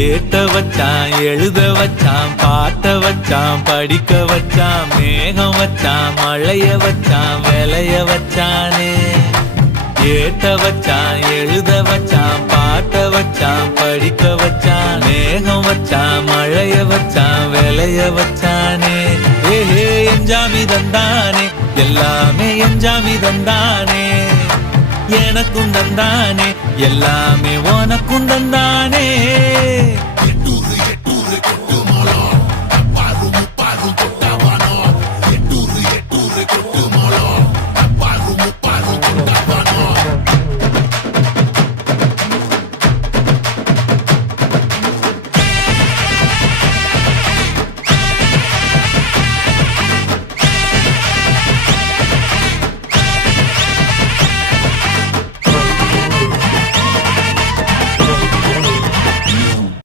ஏத்த வச்சான் எழுத வச்சான் பாட்ட வச்சான் படிக்க வச்சான் மேகம் வச்சான் மழைய வச்சான் விளைய வச்சானே ஏத்த வச்சான் எழுத வச்சான் பாட்ட வச்சான் படிக்க வச்சான் மேகம் வச்சான் மழைய வச்சான் விளைய வச்சானே ஏஹே எஞ்சாமி தந்தானே எல்லாமே எஞ்சாமி தந்தானே எனக்கும் தந்தானே எல்லாமே உனக்கும் தந்தானே